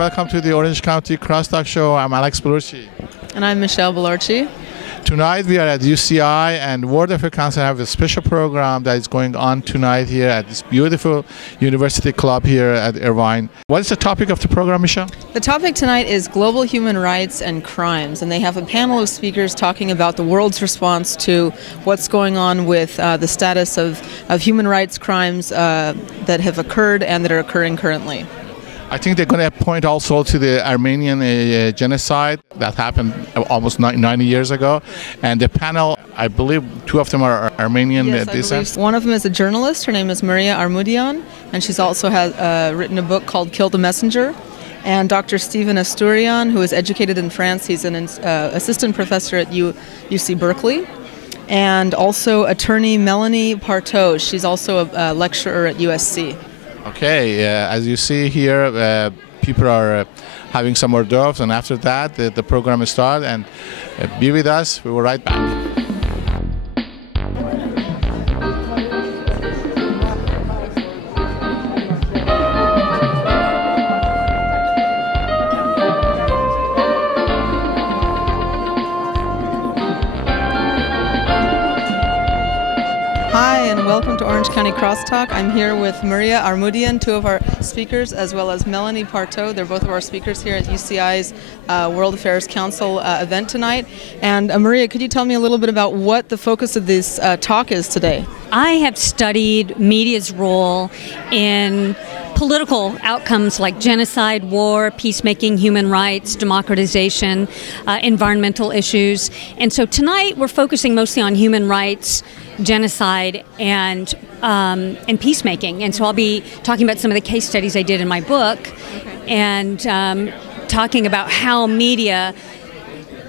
welcome to the Orange County Crosstalk Show. I'm Alex Bolourchi. And I'm Michelle Bolourchi. Tonight we are at UCI and World Affair Council have a special program that is going on tonight here at this beautiful university club here at Irvine. What is the topic of the program, Michelle? The topic tonight is global human rights and crimes, and they have a panel of speakers talking about the world's response to what's going on with the status of human rights crimes that have occurred and that are occurring currently. I think they're going to point also to the Armenian genocide that happened almost 90 years ago. And the panel, I believe two of them are Armenian descent. One of them is a journalist. Her name is Morga Armoudian, and she's also written a book called Kill the Messenger. And Dr. Stephan Astourian, who is educated in France, he's an assistant professor at UC Berkeley. And also attorney Melanie Partow. She's also a lecturer at USC. Okay, as you see here, people are having some hors d'oeuvres, and after that, the program will start. And be with us. We will be right back. Hi, and welcome to Orange County Crosstalk. I'm here with Morga Armoudian, two of our speakers, as well as Melanie Partow. They're both of our speakers here at UCI's World Affairs Council event tonight. And Morga, could you tell me a little bit about what the focus of this talk is today? I have studied media's role in political outcomes like genocide, war, peacemaking, human rights, democratization, environmental issues. And so tonight we're focusing mostly on human rights, genocide, and peacemaking. And so I'll be talking about some of the case studies I did in my book, and talking about how media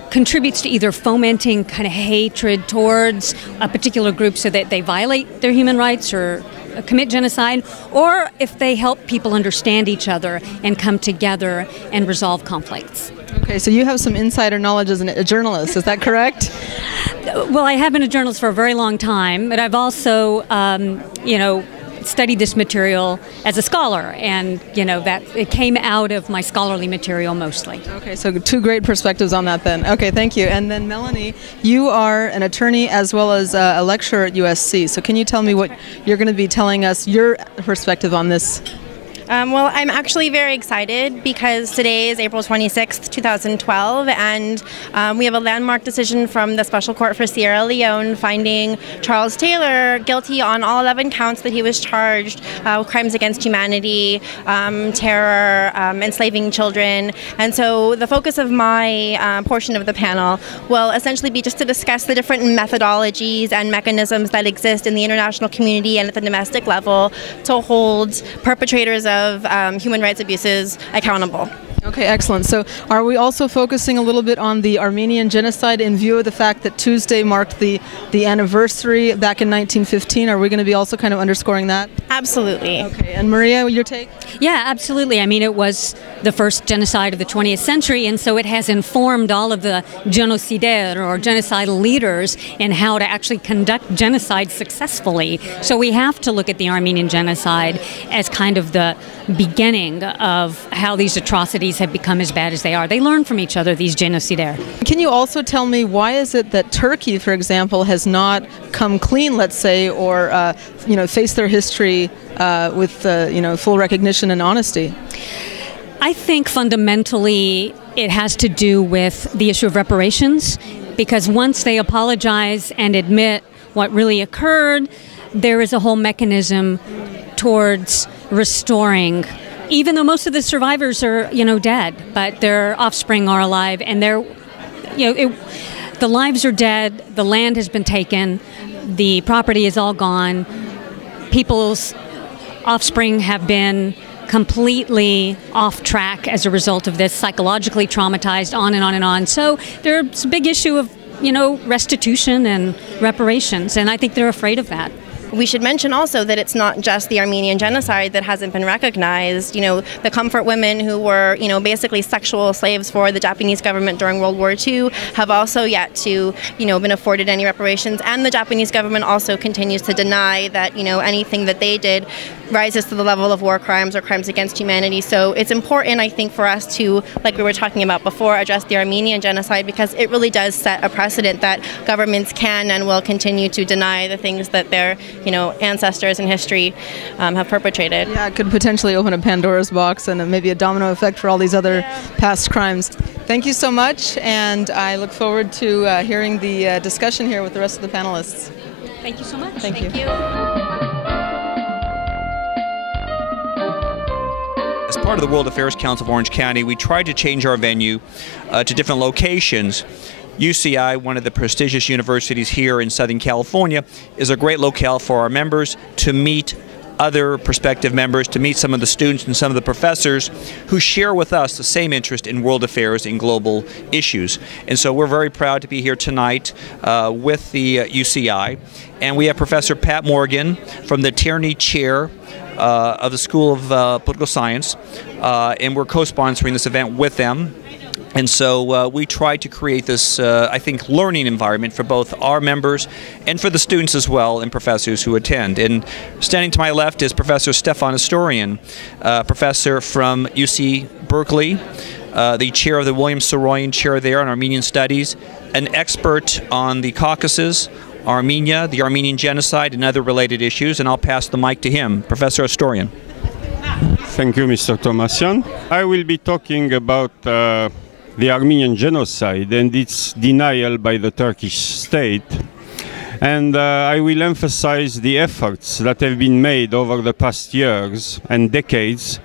contributes to either fomenting kind of hatred towards a particular group so that they violate their human rights or commit genocide, or if they help people understand each other and come together and resolve conflicts. Okay, so you have some insider knowledge as a journalist, is that correct? Well, I have been a journalist for a very long time, but I've also, studied this material as a scholar, and that it came out of my scholarly material mostly. Okay, so two great perspectives on that then. Okay, thank you. And then Melanie, you are an attorney as well as a lecturer at USC. So can you tell me what you're going to be telling us your perspective on this? Well, I'm actually very excited because today is April 26th, 2012, and we have a landmark decision from the Special Court for Sierra Leone finding Charles Taylor guilty on all 11 counts that he was charged with crimes against humanity, terror, enslaving children. And so the focus of my portion of the panel will essentially be just to discuss the different methodologies and mechanisms that exist in the international community and at the domestic level to hold perpetrators of human rights abuses accountable. Okay, excellent. So are we also focusing a little bit on the Armenian genocide in view of the fact that Tuesday marked the anniversary back in 1915? Are we going to be also kind of underscoring that? Absolutely. Okay, and Morga, your take? Yeah, absolutely. I mean, it was the first genocide of the 20th century, and so it has informed all of the genocidaires or genocidal leaders in how to actually conduct genocide successfully. So we have to look at the Armenian genocide as kind of the beginning of how these atrocities have become as bad as they are. They learn from each other, these genocidaires. Can you also tell me why is it that Turkey, for example, has not come clean, let's say, or faced their history with full recognition and honesty? I think fundamentally it has to do with the issue of reparations, because once they apologize and admit what really occurred, there is a whole mechanism towards restoring, even though most of the survivors are, dead, but their offspring are alive, and the lives are dead, the land has been taken, the property is all gone, people's offspring have been completely off track as a result of this, psychologically traumatized, on and on and on. So there's a big issue of, restitution and reparations, and I think they're afraid of that. We should mention also that it's not just the Armenian genocide that hasn't been recognized. The comfort women who were, basically sexual slaves for the Japanese government during World War II have also yet to, been afforded any reparations. And the Japanese government also continues to deny that, anything that they did rises to the level of war crimes or crimes against humanity. So it's important, I think, for us to, like we were talking about before, address the Armenian genocide, because it really does set a precedent that governments can and will continue to deny the things that their, ancestors in history have perpetrated. Yeah, it could potentially open a Pandora's box and maybe a domino effect for all these other past crimes. Thank you so much, and I look forward to hearing the discussion here with the rest of the panelists. Thank you so much. Thank you. As part of the World Affairs Council of Orange County, we tried to change our venue to different locations. UCI, one of the prestigious universities here in Southern California, is a great locale for our members to meet other prospective members, to meet some of the students and some of the professors who share with us the same interest in world affairs and global issues. And so we're very proud to be here tonight with the UCI. And we have Professor Pat Morgan from the Tierney Chair of the School of Political Science, and we're co-sponsoring this event with them. And so we try to create this, I think, learning environment for both our members and for the students as well and professors who attend. And standing to my left is Professor Stephan Astourian, professor from UC Berkeley, the chair of the William Saroyan Chair there on Armenian Studies, an expert on the Caucasus, Armenia, the Armenian genocide, and other related issues. And I'll pass the mic to him. Professor Astourian. Thank you, Mr. Tomassian. I will be talking about the Armenian genocide and its denial by the Turkish state. And I will emphasize the efforts that have been made over the past years and decades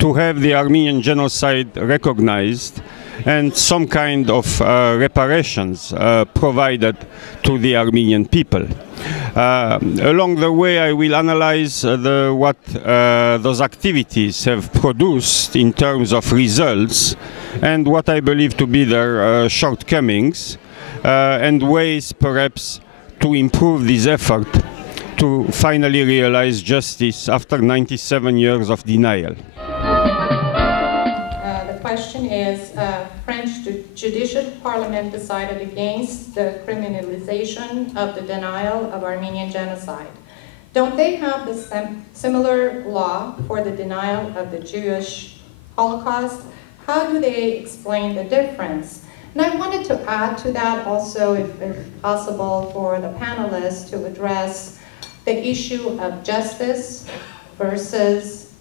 to have the Armenian genocide recognized and some kind of reparations provided to the Armenian people. Along the way, I will analyze what those activities have produced in terms of results and what I believe to be their shortcomings and ways perhaps to improve this effort to finally realize justice after 97 years of denial. The question is, French judicial parliament decided against the criminalization of the denial of Armenian genocide. Don't they have the similar law for the denial of the Jewish Holocaust? How do they explain the difference? And I wanted to add to that also, if possible, for the panelists to address the issue of justice versus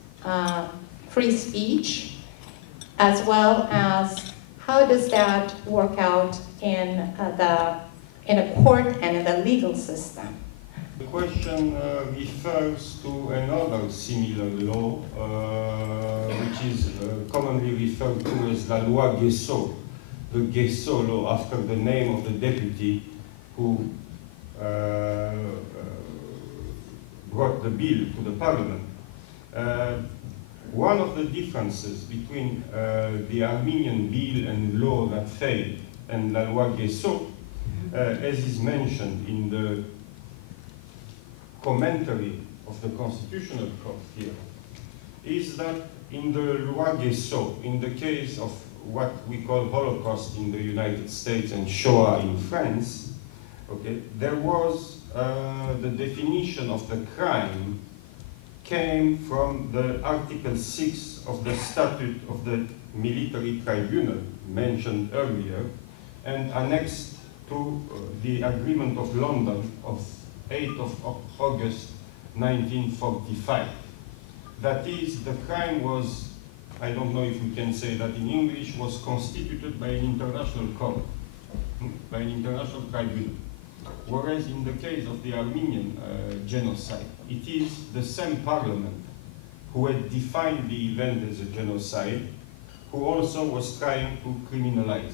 free speech, as well as how does that work out in a court and in the legal system. The question refers to another similar law, which is commonly referred to as la loi Guessot, the Guessot law, after the name of the deputy who brought the bill to the parliament. One of the differences between the Armenian bill and law that failed and la loi Guessot, as is mentioned in the commentary of the Constitutional Court here, is that in the loi Guessot, in the case of what we call Holocaust in the United States and Shoah in France, okay, there was the definition of the crime came from the Article 6 of the Statute of the Military Tribunal mentioned earlier and annexed to the Agreement of London of 8th of August 1945. That is, the crime was, I don't know if we can say that in English, was constituted by an international court, by an international tribunal. Whereas in the case of the Armenian genocide, it is the same parliament who had defined the event as a genocide, who also was trying to criminalize it.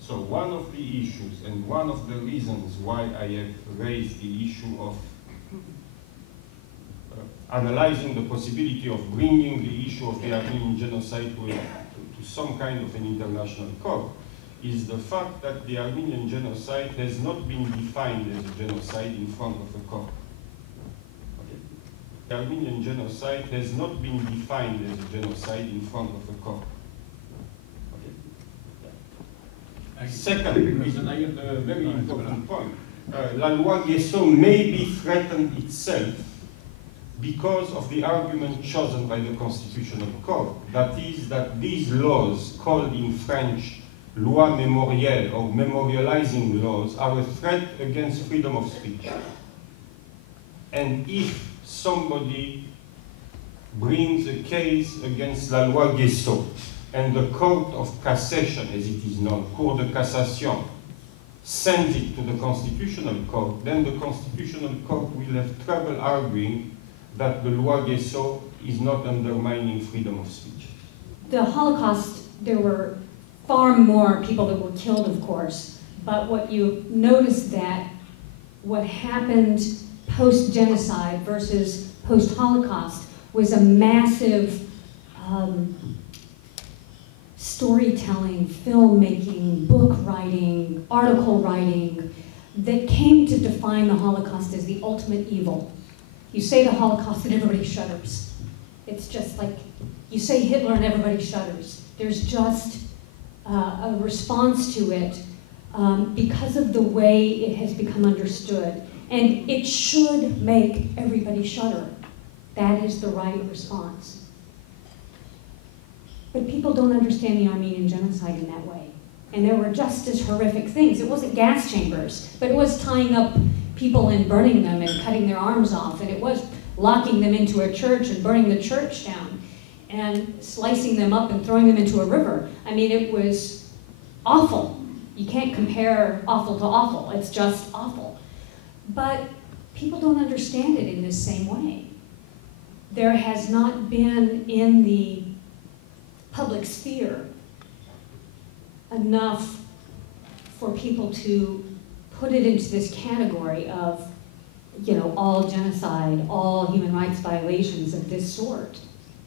So one of the issues and one of the reasons why I have raised the issue of analyzing the possibility of bringing the issue of the Armenian genocide to some kind of an international court is the fact that the Armenian genocide has not been defined as a genocide in front of a court. The Armenian genocide has not been defined as a genocide in front of a court. Okay. Second, is a very important point. La loi Guesso may be threatened itself because of the argument chosen by the Constitutional Court. That is that these laws, called in French loi mémorielle or memorializing laws, are a threat against freedom of speech. And if somebody brings a case against la loi Guesso and the Court of Cassation, as it is known, Cour de Cassation, sends it to the Constitutional Court, then the Constitutional Court will have trouble arguing that the loi Guesso is not undermining freedom of speech. The Holocaust, there were far more people that were killed, of course, but what you notice that what happened post-genocide versus post-Holocaust was a massive storytelling, filmmaking, book writing, article writing that came to define the Holocaust as the ultimate evil. You say the Holocaust and everybody shudders. It's just like, you say Hitler and everybody shudders. There's just a response to it because of the way it has become understood. And it should make everybody shudder. That is the right response. But people don't understand the Armenian genocide in that way. And there were just as horrific things. It wasn't gas chambers, but it was tying up people and burning them and cutting their arms off. And it was locking them into a church and burning the church down and slicing them up and throwing them into a river. I mean, it was awful. You can't compare awful to awful. It's just awful. But people don't understand it in this same way. There has not been in the public sphere enough for people to put it into this category of, you know, all genocide, all human rights violations of this sort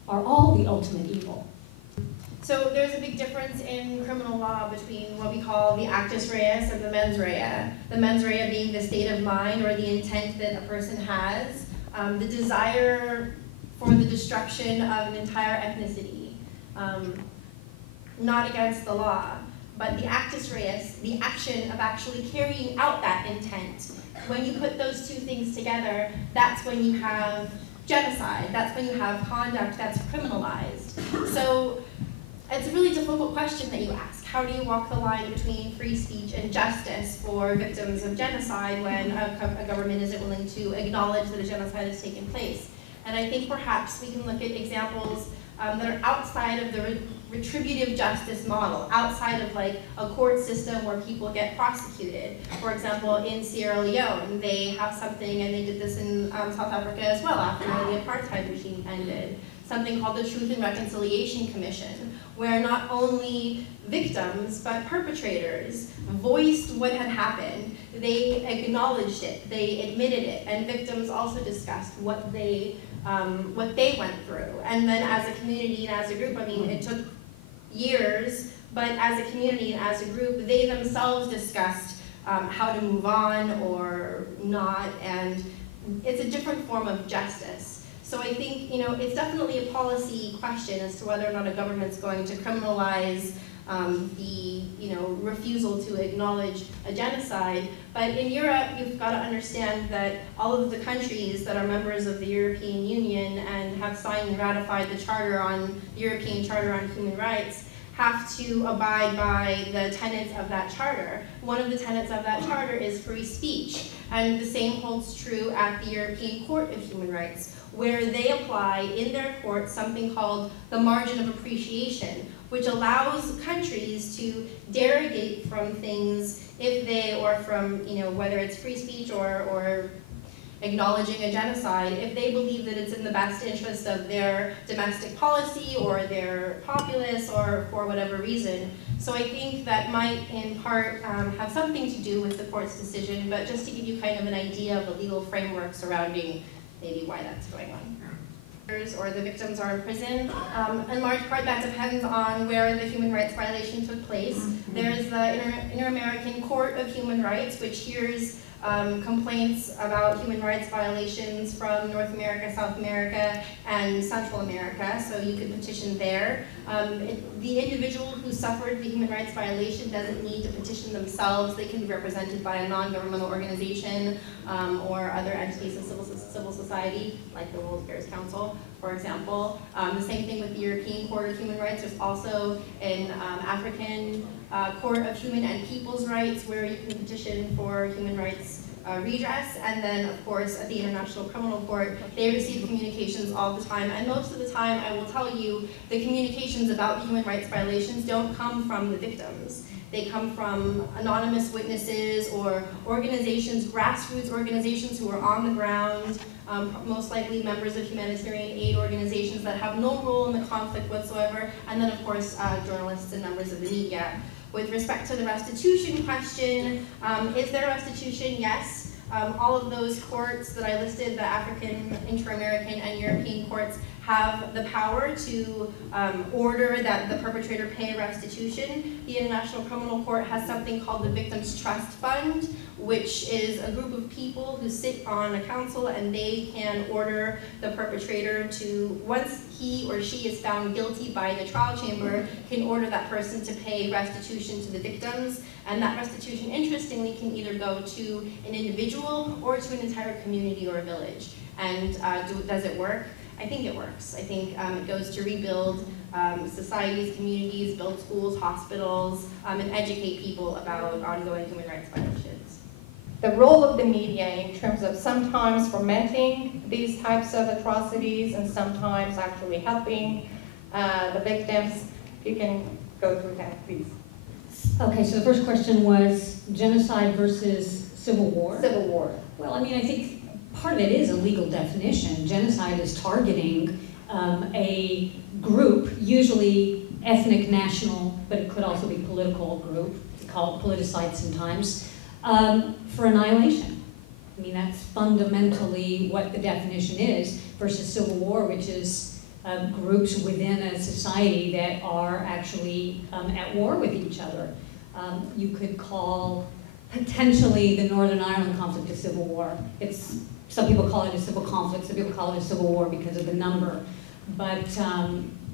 are all the ultimate evil. So there's a big difference in criminal law between what we call the actus reus and the mens rea. The mens rea being the state of mind or the intent that a person has, the desire for the destruction of an entire ethnicity, not against the law, but the actus reus, the action of actually carrying out that intent. When you put those two things together, that's when you have genocide. That's when you have conduct that's criminalized. So it's a really difficult question that you ask. How do you walk the line between free speech and justice for victims of genocide when a government isn't willing to acknowledge that a genocide has taken place? And I think perhaps we can look at examples that are outside of the retributive justice model, outside of like a court system where people get prosecuted. For example, in Sierra Leone, they have something, and they did this in South Africa as well after the apartheid regime ended, something called the Truth and Reconciliation Commission, where not only victims, but perpetrators voiced what had happened. They acknowledged it, they admitted it, and victims also discussed what they went through. And then as a community and as a group, I mean, it took years, but as a community and as a group, they themselves discussed how to move on or not, and it's a different form of justice. So I think, you know, it's definitely a policy question as to whether or not a government's going to criminalize the, you know, refusal to acknowledge a genocide. But in Europe, you've got to understand that all of the countries that are members of the European Union and have signed and ratified the European Charter on Human Rights have to abide by the tenets of that charter. One of the tenets of that charter is free speech, and the same holds true at the European Court of Human Rights, where they apply in their court something called the margin of appreciation, which allows countries to derogate from things if they, or from, you know, whether it's free speech or acknowledging a genocide, if they believe that it's in the best interest of their domestic policy or their populace or for whatever reason. So I think that might in part have something to do with the court's decision, but just to give you kind of an idea of the legal framework surrounding maybe why that's going on. Or the victims are in prison. In large part, that depends on where the human rights violation took place. There's the Inter-American Court of Human Rights, which hears complaints about human rights violations from North America, South America, and Central America, so you can petition there. The individual who suffered the human rights violation doesn't need to petition themselves. They can be represented by a non-governmental organization or other entities of civil society, like the World Affairs Council, for example. The same thing with the European Court of Human Rights. There's also an African Court of Human and People's Rights where you can petition for human rights redress, and then of course at the International Criminal Court they receive communications all the time, and most of the time I will tell you the communications about the human rights violations don't come from the victims. They come from anonymous witnesses or organizations, grassroots organizations who are on the ground, most likely members of humanitarian aid organizations that have no role in the conflict whatsoever, and then of course journalists and members of the media. With respect to the restitution question, is there restitution? Yes. All of those courts that I listed, the African, Inter-American, and European courts, have the power to order that the perpetrator pay restitution. The International Criminal Court has something called the Victims' Trust Fund, which is a group of people who sit on a council and they can order the perpetrator to, once he or she is found guilty by the trial chamber, can order that person to pay restitution to the victims. And that restitution, interestingly, can either go to an individual or to an entire community or a village. And does it work? I think it works. I think it goes to rebuild societies, communities, build schools, hospitals, and educate people about ongoing human rights violations. The role of the media in terms of sometimes fomenting these types of atrocities and sometimes actually helping the victims. You can go through that, please. Okay, so the first question was genocide versus civil war? Civil war. Well, I mean, I think part of it is a legal definition. Genocide is targeting a group, usually ethnic, national, but it could also be political group. We call it politicide sometimes, for annihilation. I mean, that's fundamentally what the definition is, versus civil war, which is groups within a society that are actually at war with each other. You could call potentially the Northern Ireland conflict a civil war. Some people call it a civil conflict, some people call it a civil war because of the number. But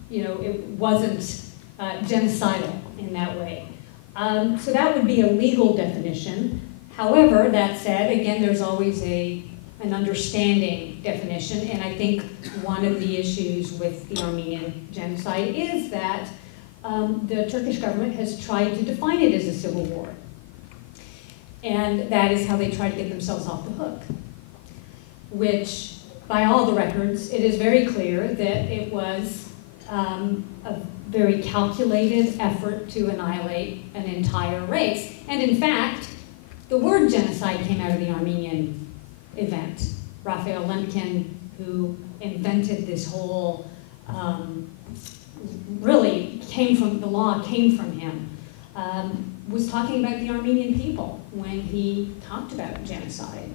you know, it wasn't genocidal in that way. So that would be a legal definition. However, that said, again, there's always an understanding definition, and I think one of the issues with the Armenian genocide is that the Turkish government has tried to define it as a civil war. And that is how they try to get themselves off the hook, which, by all the records, it is very clear that it was a very calculated effort to annihilate an entire race. And in fact, the word genocide came out of the Armenian event. Raphael Lemkin, who invented this whole, really the law came from him, was talking about the Armenian people when he talked about genocide.